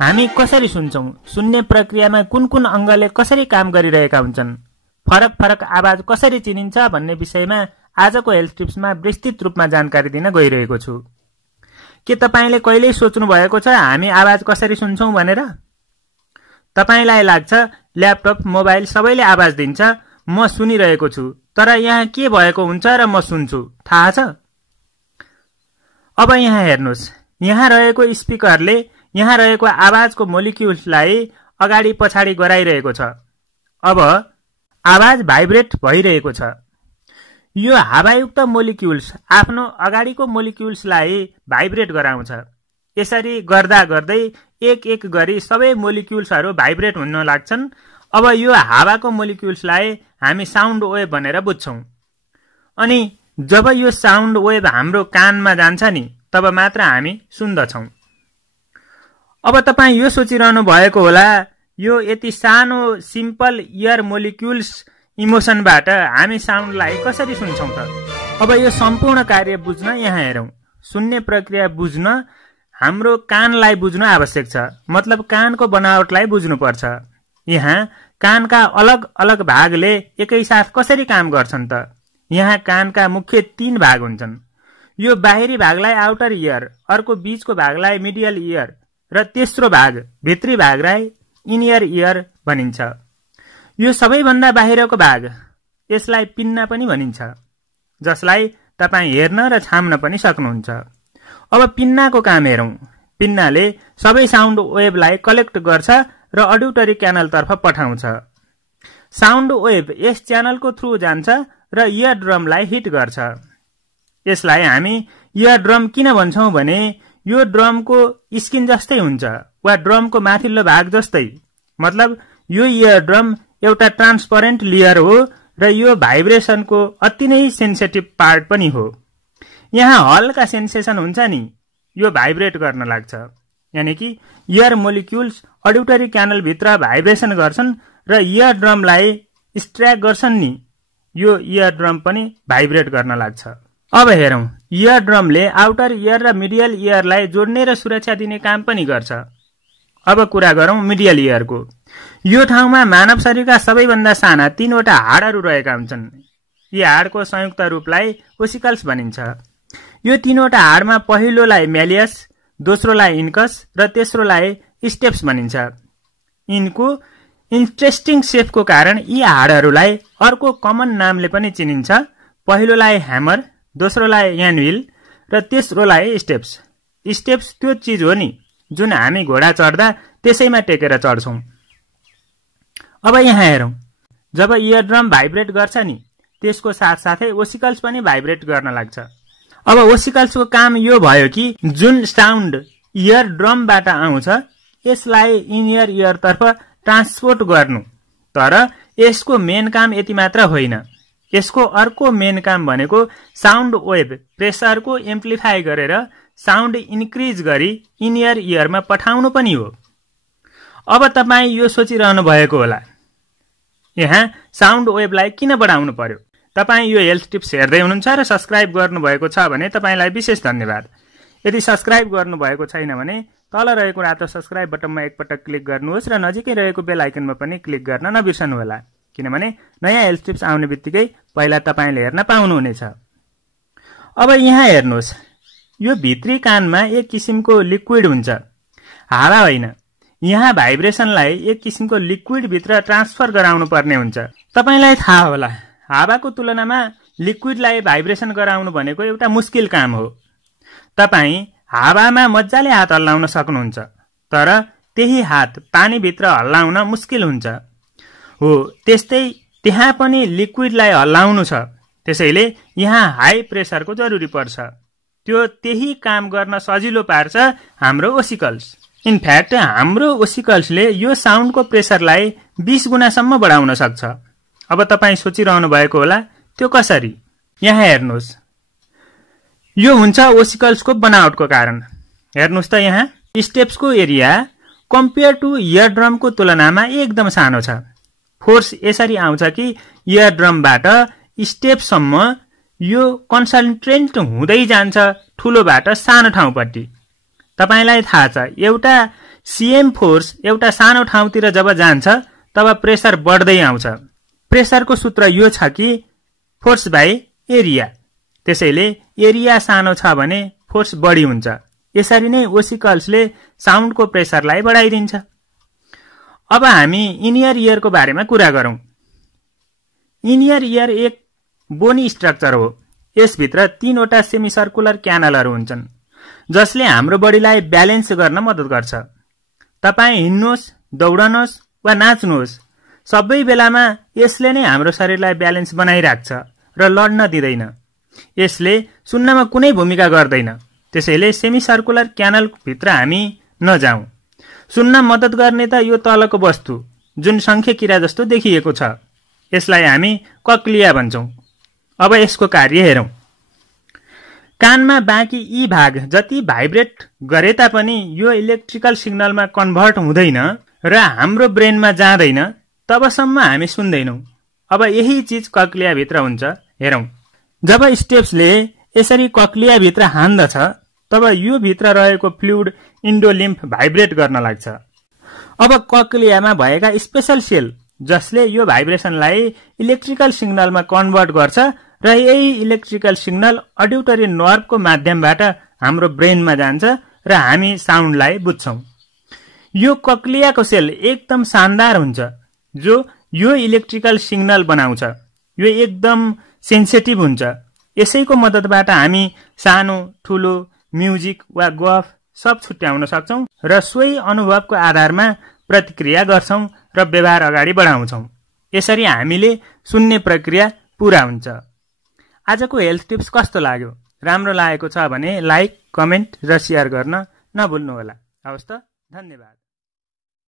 हामी कसरी सुन्छौं, सुन्ने प्रक्रियामा कुन कुन अङ्गले कसरी काम गरिरहेका हुन्छन्, फरक फरक आवाज कसरी चिनिन्छ भन्ने विषयमा आजको हेल्थ टिप्समा विस्तृत रूपमा जानकारी दिन गइरहेको छु। के तपाईले कहिल्यै सोच्नु भएको छ हामी आवाज कसरी सुन्छौं भनेर? तपाईलाई लाग्छ ल्यापटप, मोबाइल सबैले आवाज दिन्छ, म सुनिरहेको छु, तर यहाँ के भएको हुन्छ र म सुन्छु, थाहा छ? अब यहाँ हेर्नुस्, यहाँ रहेको स्पिकरले यहाँ रहेको आवाजको मोलिक्युल्सलाई अगाडि पछाडि गराइरहेको छ। अब आवाज भाइब्रेट भइरहेको छ। यो हावायुक्त मोलिक्युल्स आफ्नो अगाडिको मोलिक्युल्सलाई भाइब्रेट गराउँछ। यसरी गर्दा गर्दै एक एक गरी सबै मोलिक्युल्सहरू भाइब्रेट हुन लाग्छन्। अब यो हावाको मोलिक्युल्सलाई हामी साउन्ड वेभ भनेर बुझ्छौं। अनि जब यो साउन्ड वेभ हाम्रो कानमा जान्छ नि, तब मात्र हामी सुन्दछौं। अब तपाई यो सोचिरहनु भएको होला, यो यति सानो सिम्पल इयर मोलिक्युल्स इमोसनबाट हामी साउन्डलाई कसरी सुन्छौं त? अब यो सम्पूर्ण कार्य बुझ्न यहाँ हेरौं। सुन्ने प्रक्रिया बुझ्न हाम्रो कानलाई बुझ्न आवश्यक छ, मतलब कानको बनावटलाई बुझ्नुपर्छ। यहाँ कानका अलग अलग भागले एकैसाथ कसरी काम गर्छन् त? यहाँ कानका मुख्य 3 भाग हुन्छन्। यो बाहिरी भागलाई आउटर इयर, अर्को बीचको भागलाई मिडियल इयर र तेस्रो भाग भित्री भागलाई इनियर इयर भनिन्छ। यो सबैभन्दा बाहिरको भाग, यसलाई पिन्ना पनि भनिन्छ, जसलाई तपाई हेर्न र छाम्न पनि सक्नुहुन्छ। अब पिन्नाको काम हेरौं। पिन्नाले सबै साउन्ड वेभलाई कलेक्ट गर्छ र अडिटरी क्यानलतर्फ पठाउँछ। साउन्ड वेभ यस च्यानलको थ्रु जान्छ र इयर ड्रमलाई हिट गर्छ। यसलाई हामी इयर ड्रम किन भन्छौं भने यो ड्रमको स्किन जस्तै हुन्छ वा ड्रमको माथिल्लो भाग जस्तै। मतलब यो इयर ड्रम एउटा ट्रान्सपरेन्ट लेयर हो र यो भाइब्रेसनको अति नै सेन्सिटिभ पार्ट पनि हो। यहाँ हल्का सेन्सेसन हुन्छ नि, यो भाइब्रेट गर्न लाग्छ। यानी कि इयर मोलिक्युल्स अडिटरी क्यानल भित्र भाइब्रेसन गर्छन् र इयर ड्रमलाई स्ट्र्याक गर्छन् नि, यो इयर ड्रम पनि भाइब्रेट गर्न लाग्छ। अब हेरौं, इयर ड्रमले आउटर इयर र मिडियल इयरलाई जोड्ने र सुरक्षा दिने काम पनि गर्छ। अब कुरा गरौं मिडियल इयरको। यो ठाउँमा मानव शरीरका सबैभन्दा साना 3 वटा हाडहरू रहेका हुन्छन्। यी हाडको संयुक्त रूपलाई ओसिकल्स भनिन्छ। यो 3 वटा हाडमा पहिलोलाई मेलियस, दोस्रोलाई इन्कस र तेस्रोलाई स्टेप्स भनिन्छ। यिनको इन्ट्रेस्टिङ शेपको कारण यी हाडहरूलाई अर्को कमन नामले पनि चिनिन्छ। पहिलोलाई ह्यामर, दोस्रोलाई एन्विल र तेस्रोलाई स्टेप्स। स्टेप्स त्यो चीज हो नि जुन हामी घोडा चढ्दा त्यसैमा टेकेर चढ्छौं। अब यहाँ हेरौं, जब इयर ड्रम भाइब्रेट गर्छ नि, त्यसको साथसाथै ओसिकल्स पनि भाइब्रेट गर्न लाग्छ। अब ओसिकल्सको काम यो भयो कि जुन साउन्ड इयर ड्रमबाट आउँछ यसलाई इनियर इयरतर्फ ट्रान्सपोर्ट गर्नु। तर यसको मेन काम यति मात्र होइन। यसको अर्को मेन काम भनेको साउन्ड वेभ प्रेसरको एम्प्लिफाई गरेर साउन्ड इन्क्रिज गरी इनियर इयरमा पठाउनु पनि हो। अब तपाई यो सोचिरहनु भएको होला, यहाँ साउन्ड वेभलाई किन बढाउनु पर्यो? तपाई यो हेल्थ टिप्स हेर्दै हुनुहुन्छ र सब्स्क्राइब गर्नुभएको छ भने तपाईलाई विशेष धन्यवाद। यदि सब्स्क्राइब गर्नुभएको छैन भने तल रहेको रातो सब्स्क्राइब बटनमा एकपटक क्लिक गर्नुहोस् र नजिकै रहेको बेल आइकनमा पनि क्लिक गर्न नबिर्सनुहोला, किनभने नयाँ हेल्थ टिप्स आउने बित्तिकै पहिला तपाईले हेर्न पाउनुहुनेछ। अब यहाँ हेर्नुहोस्, यो भित्री कानमा एक किसिमको लिक्विड हुन्छ, हावा होइन। यहाँ भाइब्रेसनलाई एक किसिमको लिक्विड भित्र ट्रान्सफर गराउनु पर्ने हुन्छ। तपाईलाई थाहा होला, हावाको तुलनामा लिक्विडलाई भाइब्रेसन गराउनु भनेको एउटा मुस्किल काम हो। तपाई हावामा मजाले हात हल्लाउन सक्नुहुन्छ, तर त्यही हात पानीभित्र हल्लाउन मुस्किल हुन्छ। हो त्यस्तै त्यहाँ पनि लिक्विडलाई हल्लाउनु छ, त्यसैले यहाँ हाई प्रेसरको जरुरी पर्छ। त्यो त्यही काम गर्न सजिलो पार्छ हाम्रो ओसिकल्स। इनफ्याक्ट हाम्रो ओसिकल्सले यो साउन्डको प्रेसरलाई 20 गुणासम्म बढाउन सक्छ। अब तपाई सोचिरहनु भएको होला, त्यो कसरी? यहाँ हेर्नुहोस्, यो हुन्छ ओसिकल्सको बनावटको कारण। हेर्नुहोस् त, यहाँ स्टेप्सको एरिया कम्पेयर टु इयर ड्रमको तुलनामा एकदम सानो छ। फोर्स यसरी आउँछ कि इयर ड्रमबाट स्टेपसम्म यो कन्सन्ट्रेट हुँदै जान्छ ठूलोबाट सानो ठाउँपट्टि। तपाईलाई थाहा छ, एउटा सीएम फोर्स एउटा सानो ठाउँतिर जब जान्छ तब प्रेसर बढ्दै आउँछ। प्रेसरको सूत्र यो छ कि फोर्स बाई एरिया। त्यसैले एरिया सानो छ भने फोर्स बढी हुन्छ। यसरी नै ओसिकल्सले साउन्डको प्रेसरलाई बढाइदिन्छ। अब हामी इनियर इयरको बारेमा कुरा गरौँ। इनियर इयर एक बोनी स्ट्रक्चर हो। यसभित्र 3 वटा सेमी सर्कुलर क्यानलहरू हुन्छन् जसले हाम्रो बडीलाई ब्यालेन्स गर्न मद्दत गर्छ। तपाईं हिँड्नुहोस्, दौडनुहोस् वा नाच्नुहोस्, सबै बेलामा यसले नै हाम्रो शरीरलाई ब्यालेन्स बनाइराख्छ र लड्न दिँदैन। यसले सुन्नमा कुनै भूमिका गर्दैन। त्यसैले सेमी सर्कुलर क्यानल भित्र हामी नजाउँ। सुन्न मद्दत गर्ने त यो तलको वस्तु जुन शंखे किरा जस्तो देखिएको छ, यसलाई हामी कक्लिया भन्छौं। अब यसको कार्य हेरौं। कानमा बाँकी यी भाग जति भाइब्रेट गरे तापनि यो इलेक्ट्रिकल सिग्नलमा कन्भर्ट हुँदैन र हाम्रो ब्रेनमा जाँदैन, तबसम्म हामी सुन्दैनौं। अब यही चीज कक्लिया भित्र हुन्छ। हेरौं, जब स्टेप्सले यसरी कक्लिया भित्र हान्दछ तब यो भित्र रहेको फ्लुइड इन्डोलिम्फ भाइब्रेट गर्न लाग्छ। अब कक्लियामा भएका स्पेशल सेल जसले यो भाइब्रेसनलाई इलेक्ट्रिकल सिग्नलमा कन्भर्ट गर्छ र यही इलेक्ट्रिकल सिग्नल अड्युटरी नर्भको माध्यमबाट हाम्रो ब्रेनमा जान्छ र हामी साउन्डलाई बुझ्छौं। यो कक्लियाको सेल एकदम शानदार हुन्छ जो यो इलेक्ट्रिकल सिग्नल बनाउँछ। यो एकदम सेन्सिटिभ हुन्छ। यसैको मद्दतबाट हामी सानो ठूलो म्युजिक वा गफ सब छुट्याउन सक्छौं र सोही अनुभवको आधारमा प्रतिक्रिया गर्छौं र व्यवहार अगाडि बढाउँछौं। यसरी हामीले सुन्ने प्रक्रिया पूरा हुन्छ। आजको हेल्थ टिप्स कस्तो लाग्यो? राम्रो लागेको छ भने लाइक, कमेन्ट र शेयर गर्न नभुल्नुहोला। हवस् त, धन्यवाद।